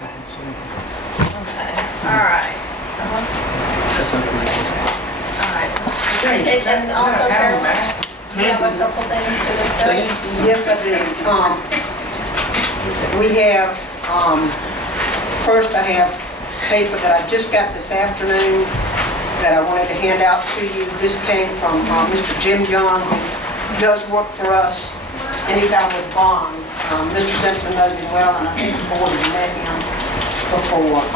Okay, all right. All right. And also, Carol, you have a couple things to discuss? Yes, I do. We have, first I have paper that I just got this afternoon that I wanted to hand out to you. This came from Mr. Jim Young, who does work for us anytime with bonds. Mr. Simpson knows him well, and I think the board has met him before.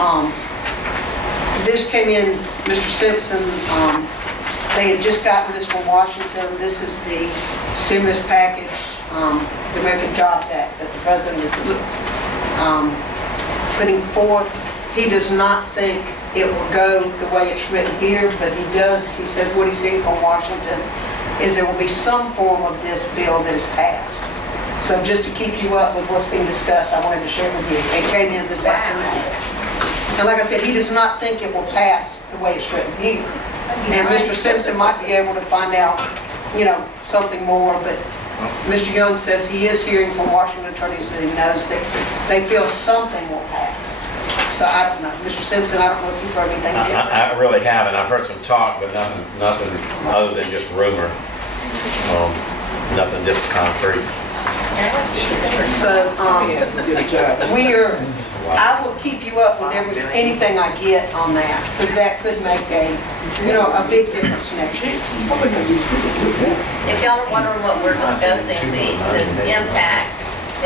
This came in, Mr. Simpson, they had just gotten this from Washington. This is the stimulus package, the American Jobs Act that the President is putting forth. He does not think it will go the way it's written here, but he does, he says what he's seeing from Washington is there will be some form of this bill that is passed. So just to keep you up with what's being discussed, I wanted to share with you. It came in this afternoon. And like I said, he does not think it will pass the way it's written here. And Mr. Simpson might be able to find out, you know, something more, but Mr. Young says he is hearing from Washington attorneys that he knows that they feel something will pass. So I don't know. Mr. Simpson, I don't know if you've heard anything different. I really haven't. I've heard some talk, but nothing other than just rumor. Nothing just concrete. So I will keep you up with anything I get on that, because that could make a big difference next year. If y'all are wondering what we're discussing, this impact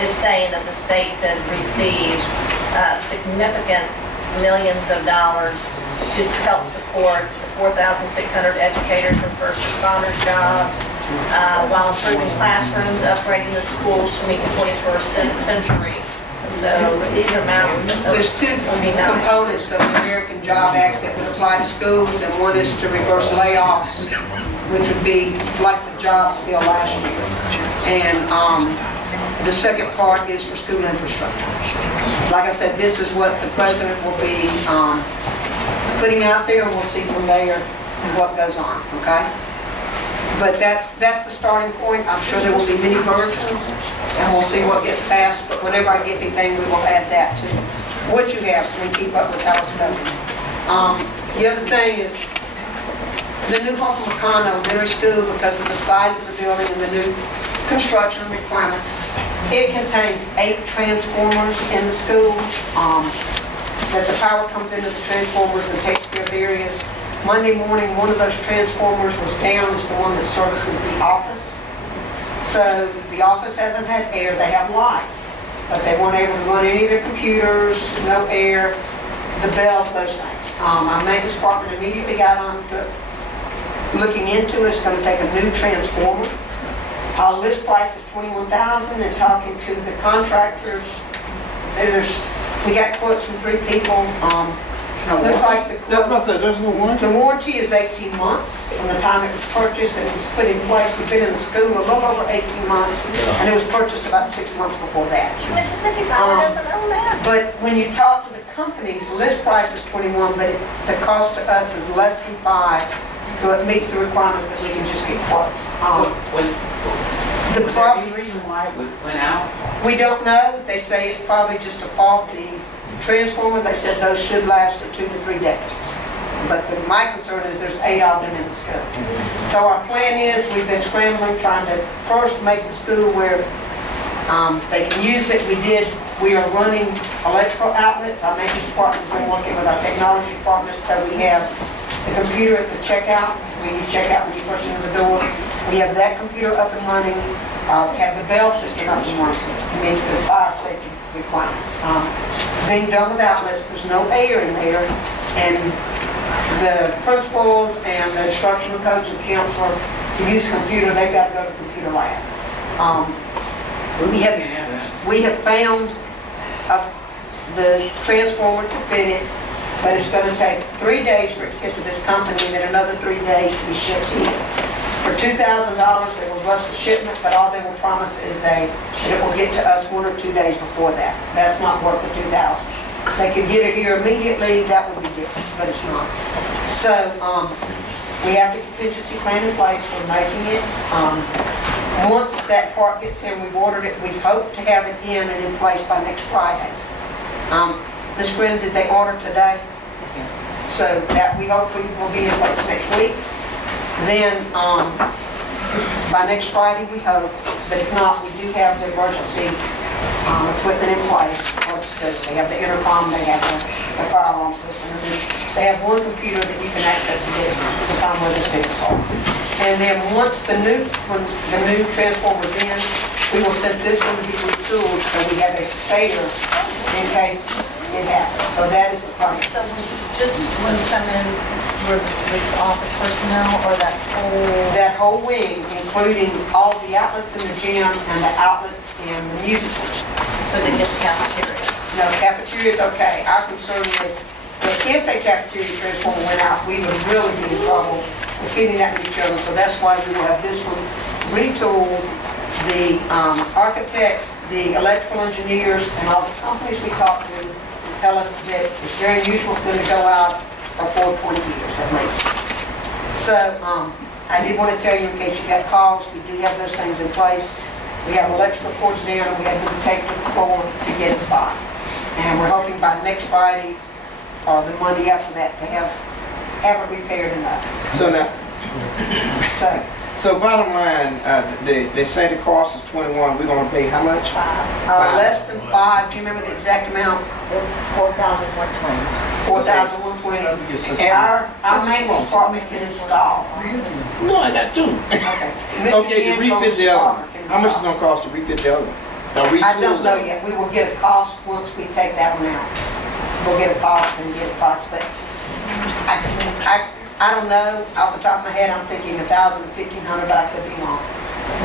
is saying that the state could receive significant millions of dollars to help support the 4,600 educators and first responders jobs, while improving classrooms, upgrading the schools to meet the 21st century. So these amounts there's two components of the American Job Act that would apply to schools, and one is to reverse layoffs, which would be like the jobs bill last year. And the second part is for school infrastructure. Like I said, this is what the President will be putting out there, and we'll see from there what goes on, okay? But that's the starting point. I'm sure there will be many versions, and we'll see what gets passed, but whenever I get anything, we will add that to what you have so we keep up with how it's going. The other thing is the new Hokumacon Elementary School, because of the size of the building and the new construction requirements, it contains 8 transformers in the school, that the power comes into the transformers and takes care of areas. Monday morning, one of those transformers was down. It's the one that services the office. So the office hasn't had air. They have lights, but they weren't able to run any of their computers, no air, the bells, those things. Our maintenance department immediately got on to looking into it. It's going to take a new transformer. List price is $21,000, and talking to the contractors, we got quotes from 3 people. Looks like there's no warranty? The warranty is 18 months from the time it was purchased and it was put in place. We've been in the school a little over 18 months, and it was purchased about 6 months before that. Mississippi Power doesn't own that. But when you talk to the companies, the list price is 21, but the cost to us is less than 5, so it meets the requirement that we can just get quotes. Was there any reason why it went out? We don't know. They say it's probably just a faulty transformer. They said those should last for 2 to 3 decades. But my concern is there's 8 of them in the school. So our plan is we've been scrambling, trying to first make the school where they can use it. We are running electrical outlets. Our maintenance department has been working with our technology department, so we have the computer at the checkout. When you check out, when you push into the door, we have that computer up and running. We have the bell system up and running to meet the fire safety requirements. It's being done with outlets. There's no air in there, and the principals and the instructional coach and counselor to use computer, they've got to go to the computer lab. We have found the transformer to fit it, but it's going to take 3 days for it to get to this company, and then another 3 days to be shipped here. For $2,000, they will rush the shipment, but all they will promise is that it will get to us 1 or 2 days before that. That's not worth the $2,000. They could get it here immediately, that would be different, but it's not. So we have the contingency plan in place. We're making it. Once that part gets in, we've ordered it. We hope to have it in and in place by next Friday. Ms. Grin, did they order today? Yes, ma'am. So that we hopefully will be in place next week. Then, by next Friday, we hope, but if not, we do have the emergency equipment in place. They have the intercom, they have the fire alarm system, and then they have one computer that you can access to get to find where the students are. And then once when the new transformer's in, we will send this one to be retooled so we have a spare in case it happens. So that is the plan. So just when you come in, we're just office personnel or that whole? That whole wing, including all the outlets in the gym and the outlets in the music room. So they get the cafeteria? No, cafeteria's okay. Our concern is that if a cafeteria transformer went out, we would really be in trouble with feeding that to each other. So that's why we will have this one retooled. The architects, the electrical engineers, and all the companies we talk to tell us that it's very unusual for them to go out before 20 years at least. So I did want to tell you in case you got calls, we do have those things in place. We have electrical cords down and we have them taped to the floor to get a spot. And we're hoping by next Friday or the Monday after that to have it repaired and up. So now, So so bottom line, they say the cost is 21. We're going to pay how much? less than 5. Do you remember the exact amount? It was 4,120. 4,120. Our maintenance department can install. No, I got two. Okay. Okay, to refit the other. How much is it going to cost to refit the other? I don't know yet. We will get a cost once we take that one out. We'll get a cost and get a price, but I don't know. Off the top of my head, I'm thinking 1,000 to 1,500, but I could be wrong.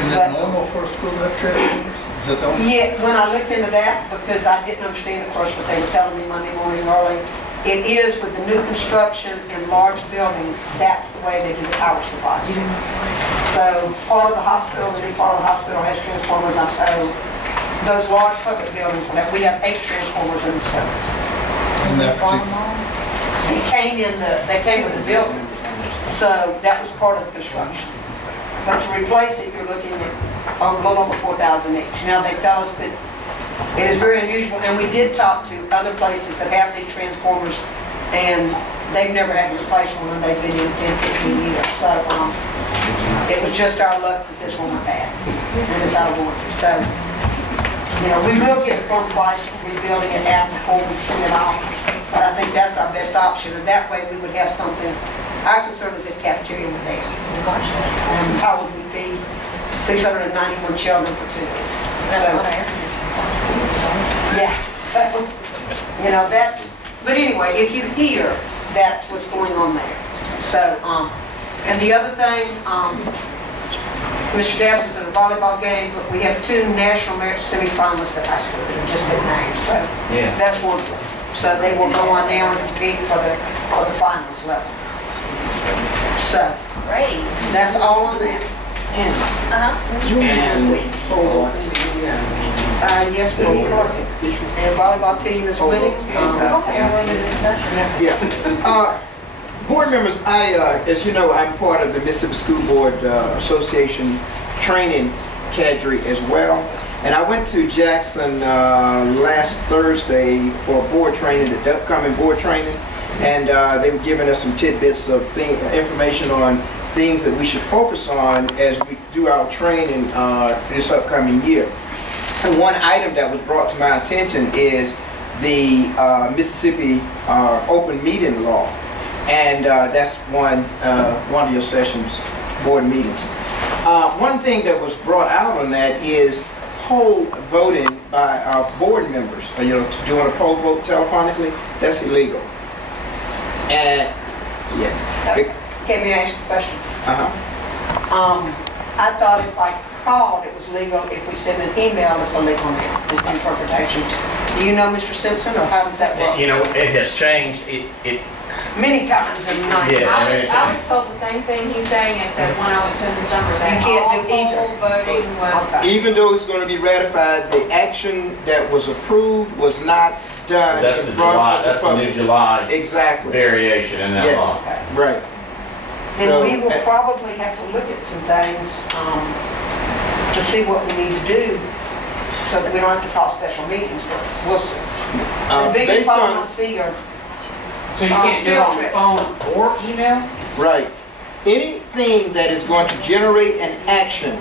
Is it normal for a school to have transformers? Is that the only? Yeah, when I looked into that, because I didn't understand, of course, what they were telling me Monday morning early, it is with the new construction and large buildings, that's the way they do the power supply. So part of the hospital, the new part of the hospital has transformers, I'm told. Those large public buildings, we have 8 transformers in the scope. In that particular? They came with the building, so that was part of the construction. But to replace it, you're looking at a little over 4,000 each. Now they tell us that it is very unusual, and we did talk to other places that have these transformers, and they've never had to replace one, and they've been in 10, 15 years. So it was just our luck that this one went bad, and it's out of warranty. So, you know, we will get a front price rebuilding it out before we send it off. But I think that's our best option, and that way we would have something. Our concern is that cafeteria would be there. And how would we feed 691 children for 2 weeks? So, yeah, so, you know, that's, but anyway, if you hear, that's what's going on there. So, and the other thing, Mr. Dabbs is in a volleyball game, but we have 2 national merit semifinalists at high school that are just been named, so that's wonderful. So they will go on now and compete for the finals level. So, Great. that's all on that. And, yes, we need Marcy. And volleyball team is winning. Yeah. Board members, as you know, I'm part of the Mississippi School Board Association training cadre as well. And I went to Jackson last Thursday for board training, the upcoming board training. And they were giving us some tidbits of information on things that we should focus on as we do our training this upcoming year. And one item that was brought to my attention is the Mississippi open meeting law. And that's one of your sessions, board meetings. One thing that was brought out on that is poll voting by our board members. You know, doing a poll vote telephonically, that's illegal. And yes. Can we ask a question? I thought if I called, it was legal. If we send an email, it's illegal now. It's the interpretation. Do you know, Mr. Simpson, or how does that work? You know, it has changed. Many times in the night. Yes. I was told the same thing he's saying at the when I was testing summer, that You can't do all either. poll voting was. Okay. Even though it's going to be ratified, the action that was approved was not done That's in the front July. of the That's the public. new July Exactly. variation in that Yes. law. Right. Then we will probably have to look at some things to see what we need to do so that we don't have to call special meetings. We'll see. The biggest Based problem I on, see are, So you can't do it on the field phone or email? right, anything that is going to generate an action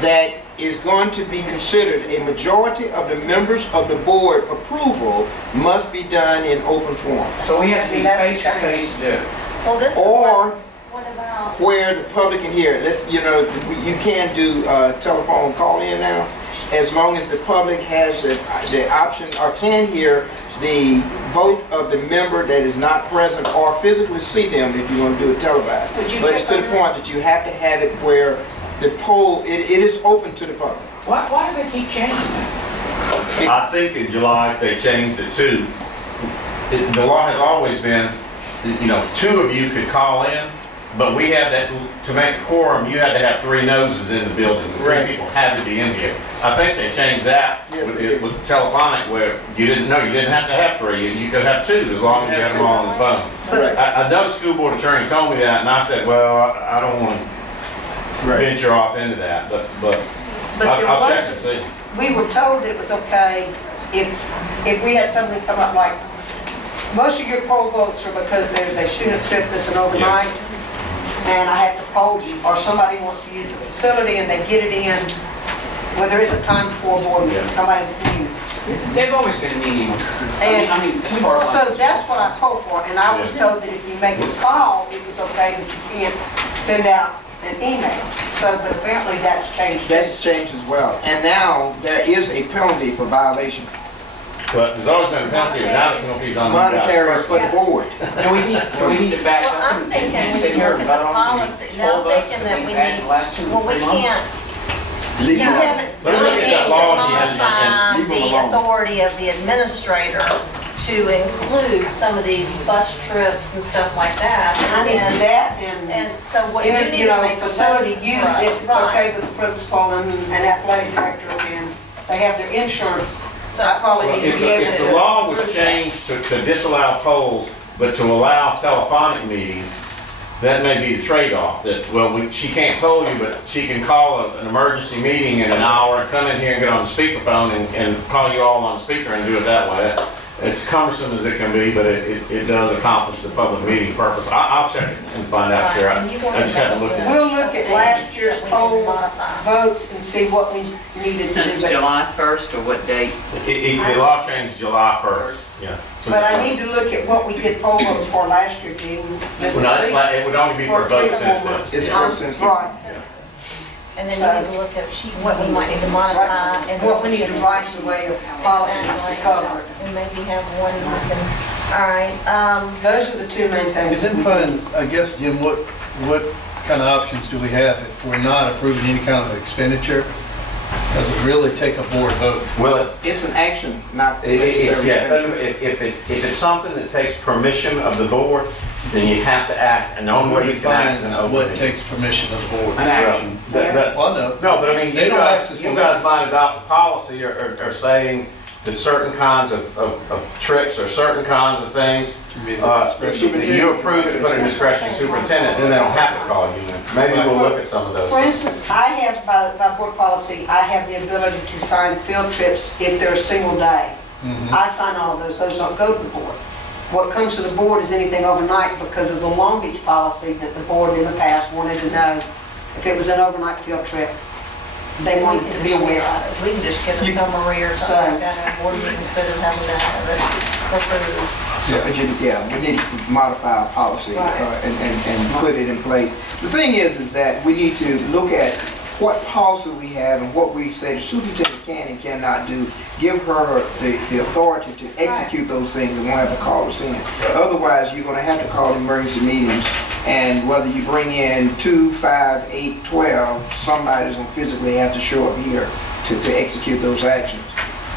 that is going to be considered a majority of the members of the board approval must be done in open forum. So we have to be That's face to face to do it. Well, this is Or what about, where the public can hear it. Let's, you know, you can do telephone call-in now, as long as the public has the option or can hear the vote of the member that is not present or physically see them if you want to do it televised. Would you But it's check to on the that? point that you have to have it where the poll, it is open to the public. Why do they keep changing that? I think in July they changed it too. The law has always been, you know, 2 of you could call in, but we had that, to make a quorum, you had to have 3 noses in the building. 3 Right. people had to be in here. I think they changed that Yes, with they did. with telephonic where you didn't have to have 3. You could have 2 as long as you had them all on the phone. Right. Another school board attorney told me that, and I said, well, I don't want to Right. venture off into that, but but there I'll check and was, see. we were told that it was okay if we had something come up like, most of your poll votes are because there's a student trip that's an overnight, and I have to poll you, or somebody wants to use the facility and they get it in, well, there is a time before a board meeting, somebody can. They've always been meeting. And I mean, as far as so that's what I told for, and I was told that if you make a call, it was okay, but you can't send out an email. So, but apparently that's changed. That's changed as well. And now there is a penalty for violation, But there's always been a penalty, but now the penalty's on the guys. monetary for the board. Do we need to back well, up I'm and thinking we sit can here look and at the vote on policy. these Now poll I'm votes thinking that that we've we had in need, the last 2 well, or we 3 months? can't, Leave you it. haven't, But look at that law if you had- modify leave them the alone. authority of the administrator to include some of these bus trips and stuff like that. I need And- that And so what you and, need you to know, make a facility list. use, Right, if it's right. okay with the principal and athletic director, and they have their insurance, So- I probably Well, need to if be able if to. the law was approve that. changed to disallow polls, but to allow telephonic meetings, that may be the trade-off, that, well, she can't poll you, but she can call an emergency meeting in an hour and come in here and get on the speakerphone and call you all on the speaker and do it that way. It's cumbersome as it can be, but it does accomplish the public meeting purpose. I'll check it and find out, Right, sure. and you want I just haven't to looked at it. We'll look at last year's That we poll can modify. votes and see what we needed to do. Since But- July 1st, or what date? The law changed July 1st, yeah. But I need to look at what we did poll votes for last year, Dean. Well, no, it's like, it would only be for a vote since then. It's Yeah. first since. Right. And then we need to look at what we might need to modify. And What we need to write in the way of policies to cover it. And maybe have one we can, all right, Those are the 2 main things. Is it fun, I guess, Jim, what kind of options do we have if we're not approving any kind of expenditure? Does it really take a board vote? Well, It's an action, not It's, necessarily. yeah, if it's something that takes permission of the board, then you have to act, and the only way you can act is Defines an open what meeting. takes permission of the board. An action. Well, no. No, but I mean, They you don't ask guys, us you to- guys might adopt a policy or saying that certain kinds of trips or certain kinds of things, you approve it, put a discretionary superintendent, then they don't have to call you. Maybe we'll look at some of those For things. instance, I have, by board policy, I have the ability to sign field trips if they're a single day. I sign all of those don't go to the board. What comes to the board is anything overnight because of the Long Beach policy that the board in the past wanted to know if it was an overnight field trip. They wanted to be aware of it. we can just get a summary or something like that at board meeting instead of having to have it approved. Yeah, we need to modify our policy and put it in place. The thing is that we need to look at what policy we have and what we say the superintendent can and cannot do. Give her the authority to execute those things and won't have to call us in. Otherwise, you're going to have to call emergency meetings, and whether you bring in 2, 5, 8, 12, somebody's going to physically have to show up here to execute those actions.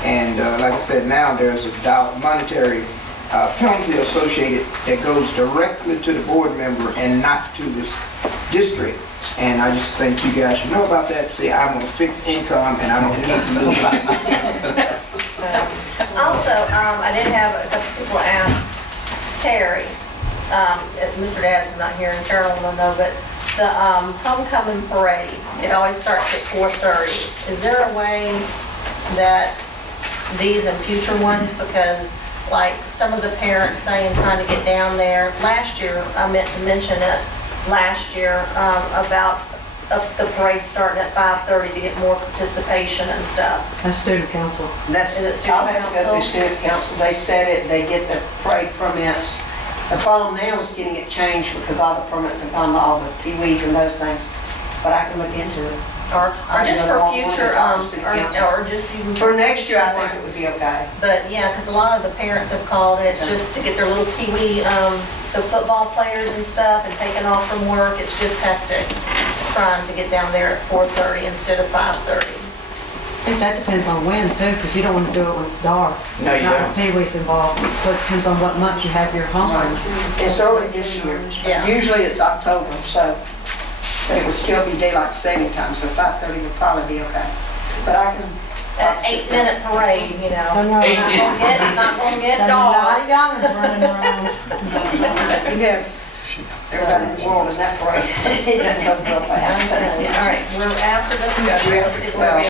And like I said, now there's a monetary penalty associated that goes directly to the board member and not to this district. And I just think you guys should know about that. See, I'm on fixed income and I don't need to lose money. Also, I did have a couple people ask Terry, Mr. Dabbs is not here and Carolyn will know, but the homecoming parade, it always starts at 4:30. Is there a way that these and future ones, because like some of the parents saying trying to get down there. Last year, I meant to mention it last year, about the parade starting at 5:30 to get more participation and stuff. That's student council. That's, Is it I'll student have to go council? through student council. They set it, they get the parade permits. The problem now is getting it changed because all the permits have gone to all the pee-wees and those things. But I can look into it. Or just for future, Or or just even. for next year, I think it would be okay. But yeah, because a lot of the parents have called, and it's just to get their little pee-wee, the football players and stuff, and taking off from work. It's just hectic trying to get down there at 4:30 instead of 5:30. I think that depends on when too, because you don't want to do it when it's dark. No, you Not don't. with pee-wees involved. So it depends on what month you have your homeroom. It's early this year. Yeah. Usually it's October, so but it would still be daylight saving time, so 5:30 would probably be okay. But I can. That 8-minute parade, you know. I know. Not gonna get Got a lot dark. of youngins running around. You have everybody in the world in that parade. It doesn't go real fast. All right, we're after discussion. Let's see where we